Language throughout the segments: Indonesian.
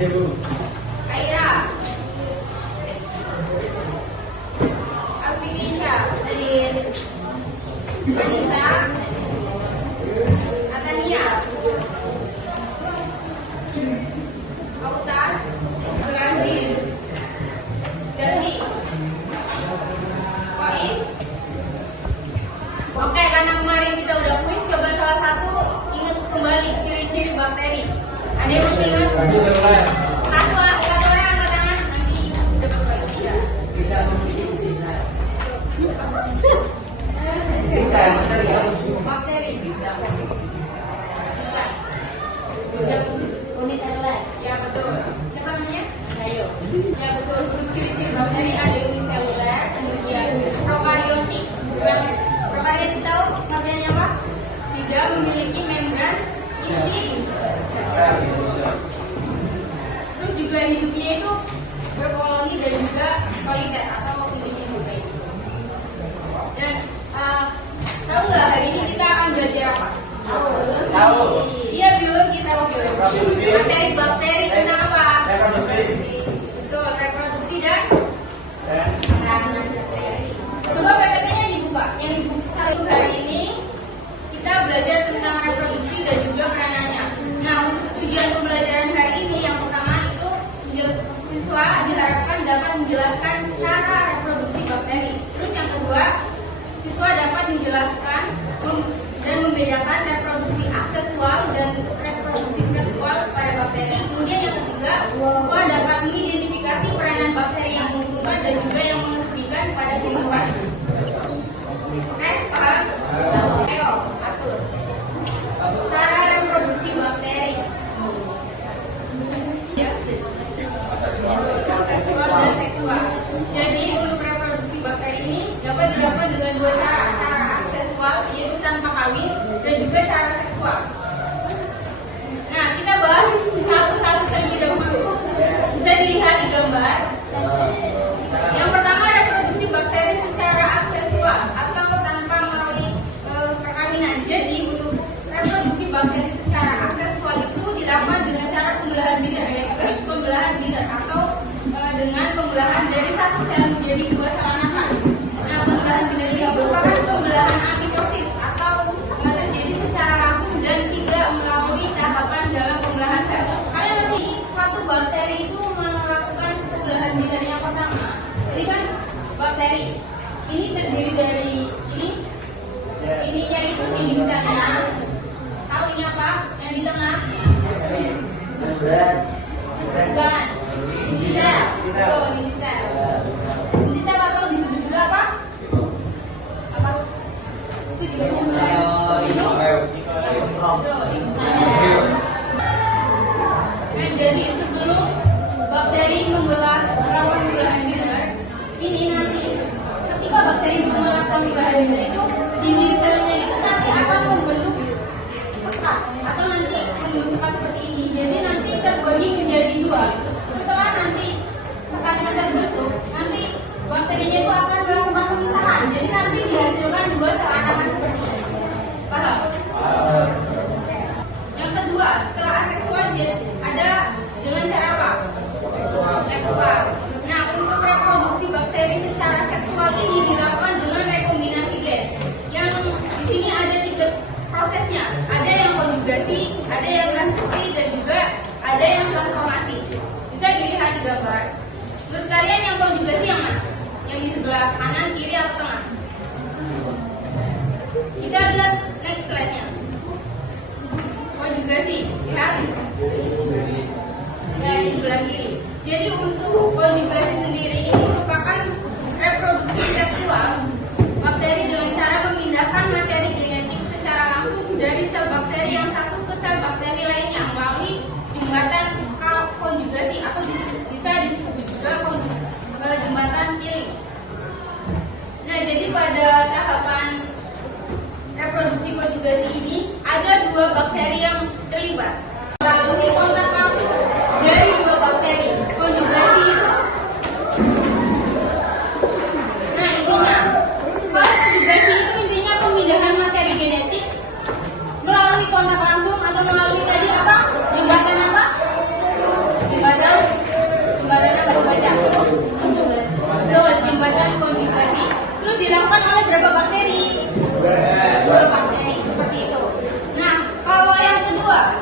Kaira, Afiqisha, dari Anissa, Atania, Autar, Abdulaziz, Jati, Faiz. Oke, karena kemarin kita udah kuis, coba salah satu ingat kembali ciri-ciri bakteri. Ada yang masih ingat? Satu orang angkat tangan, nanti dapat bagus ya. Bakteri. Ya betul. Siapa namanya? Ayo. Ya betul. Ciri-ciri bakteri ada uniseluler, kemudian prokariotik. Prokariotik tahu artinya apa? Tidak memiliki membran inti. Terus juga hidupnya itu berkoloni dan juga soliter atau individu. Dan tahu nggak hari ini kita akan belajar apa? Tahu. Iya biologi, tahu biologi. Bakteri kenapa? Reproduksi. Betul, reproduksi dan peranan bakteri. Coba PPT-nya dibuka. Yang dibuka itu hari ini kita belajar tentang reproduksi dan juga peranannya. Nah, untuk tujuan pembelajaran hari ini yang pertama itu siswa diharapkan dapat menjelaskan cara reproduksi bakteri. Terus yang kedua, siswa dapat menjelaskan dan membedakan reproduksi aseksual dan reproduksi seksual pada bakteri. Kemudian yang ketiga, siswa dapat mengidentifikasi peranan bakteri yang menguntungkan dan juga yang merugikan pada kehidupan. Oke, paham? Ayo, atur. Cara reproduksi bakteri. Seksual dan seksual. Jadi untuk reproduksi bakteri ini dapat dilakukan dengan dua cara. Cara seksual yaitu tanpa kawin dan juga cara seksual. Nah, kita bahas satu-satu terlebih dahulu. Bisa dilihat di gambar. Yang pertama reproduksi bakteri secara aseksual atau tanpa melalui perkawinan. Jadi untuk reproduksi bakteri secara aseksual itu dilakukan dengan cara pembelahan bitter, yaitu pembelahan bitter atau dengan pembelahan dari satu sel menjadi dua sel anakan. Nah, pembelahan bitter ini merupakan pembelahan amitosis atau terjadi secara langsung dan tidak melalui tahapan dalam pembelahan sel. Kalian nanti suatu bakteri itu melakukan pembelahan bitter yang pertama. Jadi kan bakteri ini terdiri dari ininya itu di sana. Tahu ini apa? Yang di tengah? Bukan. Intisel. Oh, intisel. Intisel atau disebut juga apa? Apa? Itu jadi sebelum bakteri membelah rawan pembelahan bitter, ini nanti ketika bakteri membelah pembelahan bitter itu di selnya itu nanti akan membentuk sekat atau nanti membentuk sekat seperti ini. Jadi nanti terbagi menjadi dua. Setelah nanti sekatnya terbentuk, nanti bakterinya itu akan melakukan pemisahan. Jadi nanti dihasilkan dua sel anakan seperti ini. Paham? Yang kedua, setelah aseksual ada dengan cara apa? Seksual. Nah, untuk reproduksi bakteri secara seksual ini dilakukan dengan rekombinasi gen. Yang di sini ada tiga prosesnya. Ada yang konjugasi, ada yang transkripsi, dan juga ada yang transformasi. Bisa dilihat di gambar. Menurut kalian yang konjugasi yang mana? Yang di sebelah kanan, kiri, atau tengah? Kita lihat next slide-nya. Konjugasi, lihat. Ya, di sebelah kiri. Jadi untuk konjugasi sendiri ini merupakan reproduksi seksual bakteri dengan cara memindahkan materi genetik secara langsung dari sel bakteri yang satu ke sel bakteri lainnya melalui jembatan konjugasi atau bisa disebut juga jembatan pilih. Nah, jadi pada tahapan reproduksi konjugasi ini ada dua bakteri yang terlibat melalui kontak langsung dari dua bakteri. Konjugasi itu kontak langsung atau melalui tadi apa? Jembatan apa? Jembatan kedua,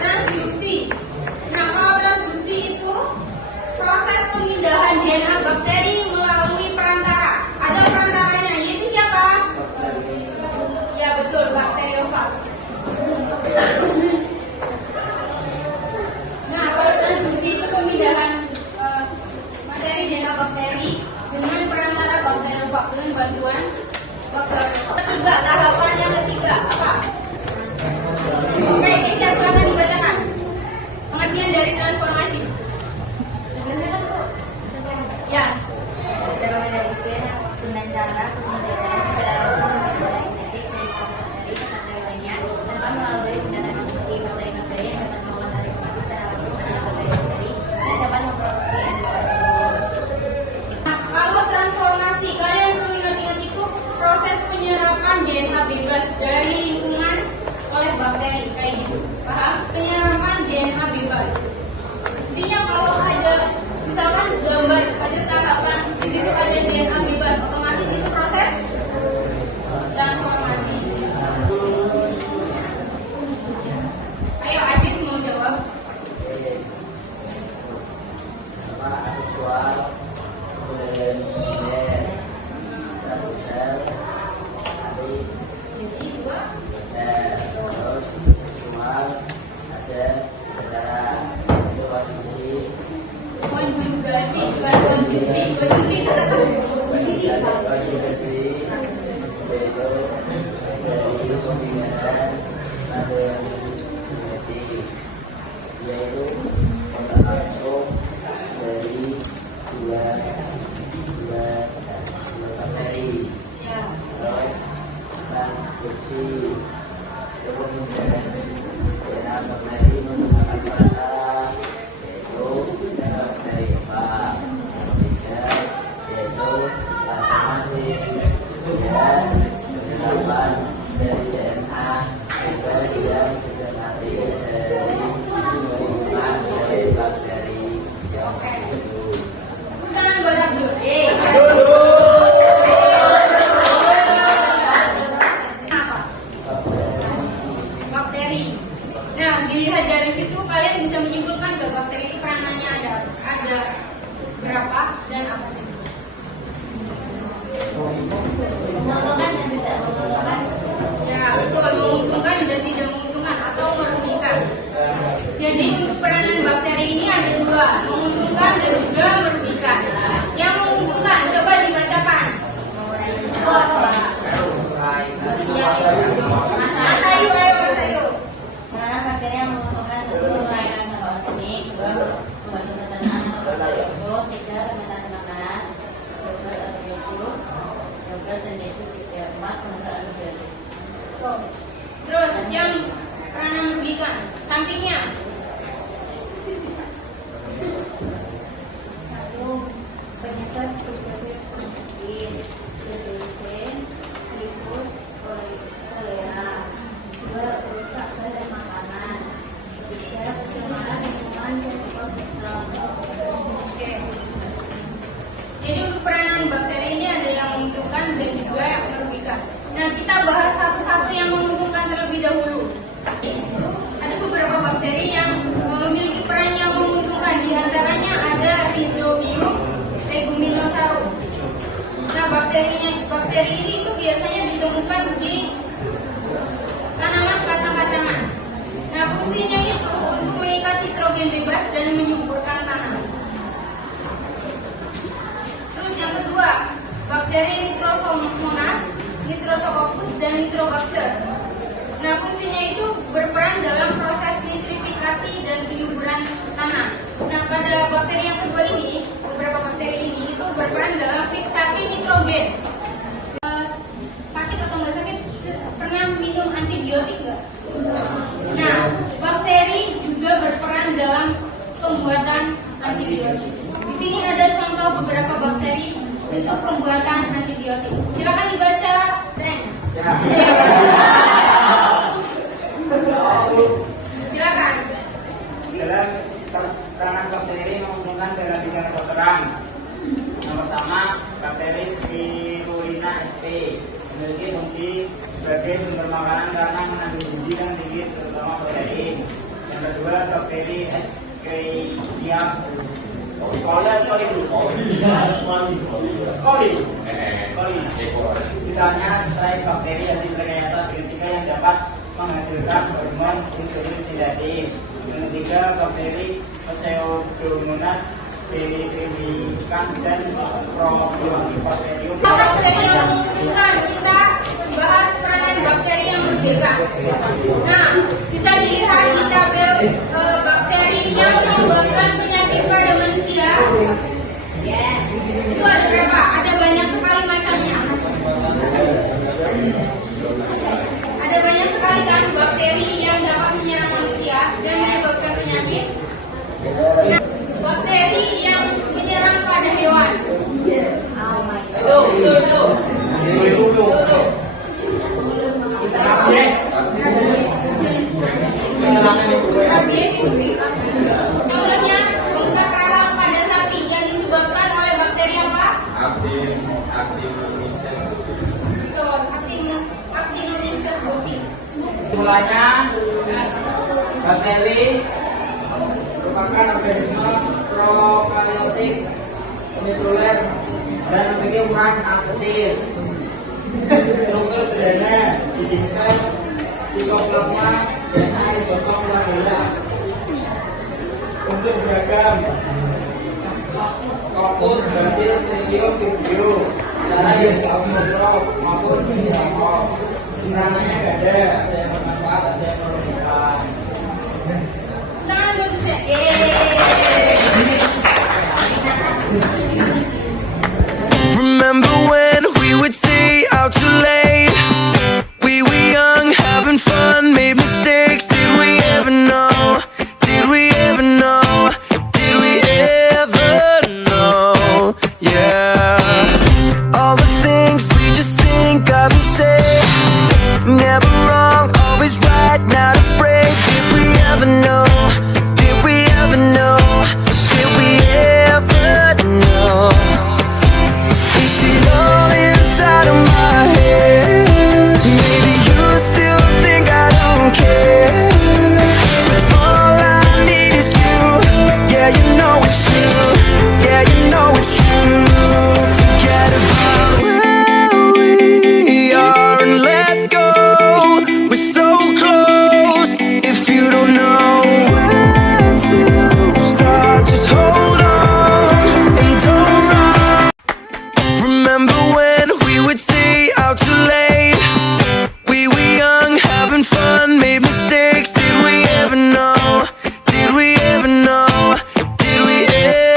transduksi. Nah, kalau transduksi itu proses pemindahan DNA bakteri melalui perantara. Ada perantaranya, yaitu siapa? Ya betul, bakteriofag. Nah, kalau transduksi itu pemindahan materi DNA bakteri dengan perantara bakteriofag dengan bantuan bakteriofag. Ketiga, tahapan yang ketiga apa? Oke, kita silakan dibacakan pengertian dari transformasi. Ya. Dalam dengan cara pemindahan genetik dari bakteri ke bakteri lainnya tanpa melalui tindakan transduksi bakteri-bakteri yang dapat mengolah dari secara langsung terhadap bakteri-bakteri dan dapat memproduksi Nah, kalau transformasi, kalian perlu ingat-ingat itu proses penyerapan DNA bebas dari lingkungan oleh bakteri kayak gitu. Paham? Penyerapan DNA bebas. Intinya kalau ada misalkan gambar ada tahapan di situ ada DNA bebas, otomatis itu proses transformasi. Ayo Aziz mau jawab. Aseksual, kemudian satu sel, tadi Jadi dua. terus seksual ada cara itu konsumsi Konjugasi, bukan konsumsi. Konsumsi itu tetap konsumsi. konjugasi yaitu dari pembinaan ada yang genetik yaitu kontak langsung dari dua bakteri Ya. terus transduksi itu pembinaan DNA bakteri menggunakan perantara yaitu bakteri pak ketiga yaitu transformasi dan penerapan dari DNA bebas yang sudah mati dari lingkungan dari bakteri yang hidup. Jangan banyak dulu. Apa? Bakteri. Nah, dilihat dari situ kalian bisa menyimpulkan ke bakteri itu peranannya ada berapa dan apa sih? menguntungkan dan tidak menguntungkan. Ya, betul, menguntungkan dan tidak menguntungkan atau merugikan. Jadi untuk peranan bakteri ini ada dua, menguntungkan dan juga merugikan. Yang menguntungkan, coba dibacakan. Mas Ayu, ayo Mas Ayu. Karena bakteri yang menguntungkan satu pelayanan organik, dua membantu pencernaan terus tiga fermentasi makanan, yogurt dan yesus tiga empat pembentuk antibiotik. Terus yang peranan merugikan, sampingnya. Satu penyebab penyakit penyakit TBC, tipus, kolera. Dua rusak badan makanan. Tiga pencemaran lingkungan dan ekosistem. Oke. Jadi untuk peranan bakteri ini ada yang menguntungkan dan juga yang merugikan. Nah, kita bahas satu-satu yang menguntungkan terlebih dahulu. Itu ada beberapa bakteri yang memiliki peran yang menguntungkan. Di antaranya ada Rhizobium leguminosarum. Nah, bakteri ini itu biasanya ditemukan di tanaman kacang-kacangan. Nah, fungsinya itu untuk mengikat nitrogen bebas dan menyuburkan tanah. Terus yang kedua, bakteri Nitrosomonas, Nitrosococcus, dan Nitrobacter. Nah, fungsinya itu berperan dalam proses nitrifikasi dan penyuburan tanah. Nah, pada bakteri yang kedua ini, beberapa bakteri ini itu berperan dalam fiksasi nitrogen. Sakit atau nggak sakit? Pernah minum antibiotik nggak? Nah, bakteri juga berperan dalam pembuatan antibiotik. Di sini ada contoh beberapa bakteri untuk pembuatan antibiotik. Silakan dibaca tren. Silakan. Dalam peranan bakteri menguntungkan dalam bidang kedokteran. Yang pertama, bakteri Spirulina sp memiliki fungsi sebagai sumber makanan karena mengandung gizi yang tinggi terutama protein. Yang kedua bakteri Escherichia coli. Misalnya selain bakteri yang ternyata kritika yang dapat menghasilkan hormon insulin tidain. Yang ketiga bakteri Pseudomonas verificans dan Proteoform. Bakteri yang memungkinkan kita bahas peranan bakteri yang berbeda. Nah, bisa dilihat di tabel bakteri yang menyebabkan penyakit pada manusia. Itu ada berapa? Ada banyak sekali macamnya. Ada banyak sekali kan bakteri yang dapat menyerang manusia dan menyebabkan penyakit. Nah, bakteri yang menyerang pada hewan. Rabies. Contohnya bengkak karang pada sapi yang disebabkan oleh bakteri apa? Actinomyces bovis. Mulanya bakteri merupakan organisme prokaryotik uniseluler dan memiliki ukuran sangat kecil. Struktur sederhana, dinding sel, sitoplasma, dan ribosom yang rendah. Bentuk beragam, fokus, basis, trilium, video, cara yang diakomodor maupun diakomodor. Intangannya ada yang bermanfaat, ada yang merugikan. Sangat bagus ya. Remember when we would stay out too late? We were young, having fun, made mistakes. Did we ever know? Did we ever know? Did we ever know? Yeah. All the things we just think of and say. Never wrong, always right, not afraid. Did we ever know? Did we ever know? Did we ever know? Is it all inside of my head? Maybe you still think I don't care, but all I need is you. Yeah, you know it's true. Yeah, you know it's true. Forget about where we are and let go. We're so close. If you don't know where to start, just hold on and don't run. Remember when we would stay out too late? We were young, having fun, made mistakes. Did we ever know? Did we ever know? Did we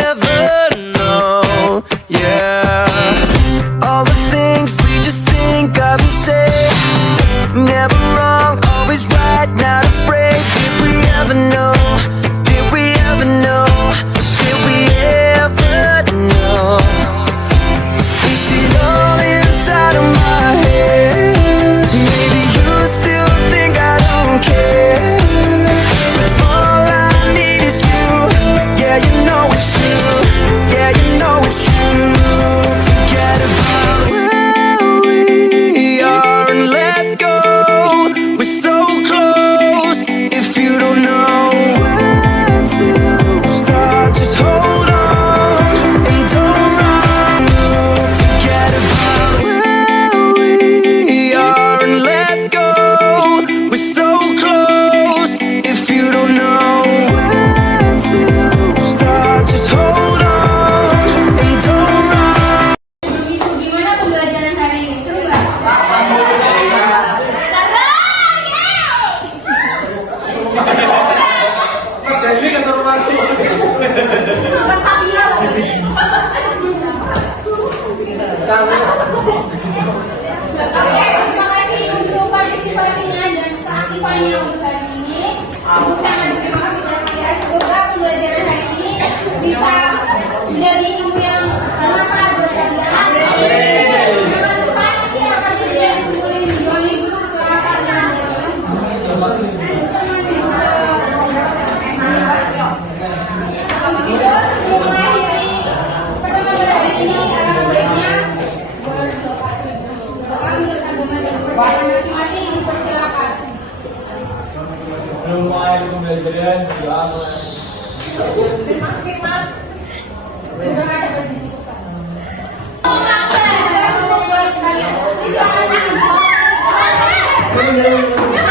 ever know? Yeah. All the things we just think of and say. Never wrong, always right, not afraid. Did we ever know? Did we ever know? Did we ever know? Is it all inside of my head? Maybe you still think I don't care, but all I need is you. Yeah, you know it's true. Yeah, you know it's true. Forget about where we are and let go. We're so close. If you don't know where to start, just hold on and don't run. Forget about where we are and let go. We're so close. If you don't know where to start, just hold on and don't run. Gimana pembelajaran hari ini? Seru nggak? Oke, terima kasih untuk partisipasinya dan keaktifannya untuk hari ini. Sangat terima kasih banyak ya. Semoga pembelajaran hari ini bisa menjadi ilmu yang bermanfaat buat kalian. Jangan lupa silakan saja boleh join grup ke mengakhiri pertemuan hari ini, alangkah baiknya berdoa menurut agama dan percaya masing-masing, dipersilakan. lumayan pembelajaran juga. Masih mas. Udah ada baju suka. Ini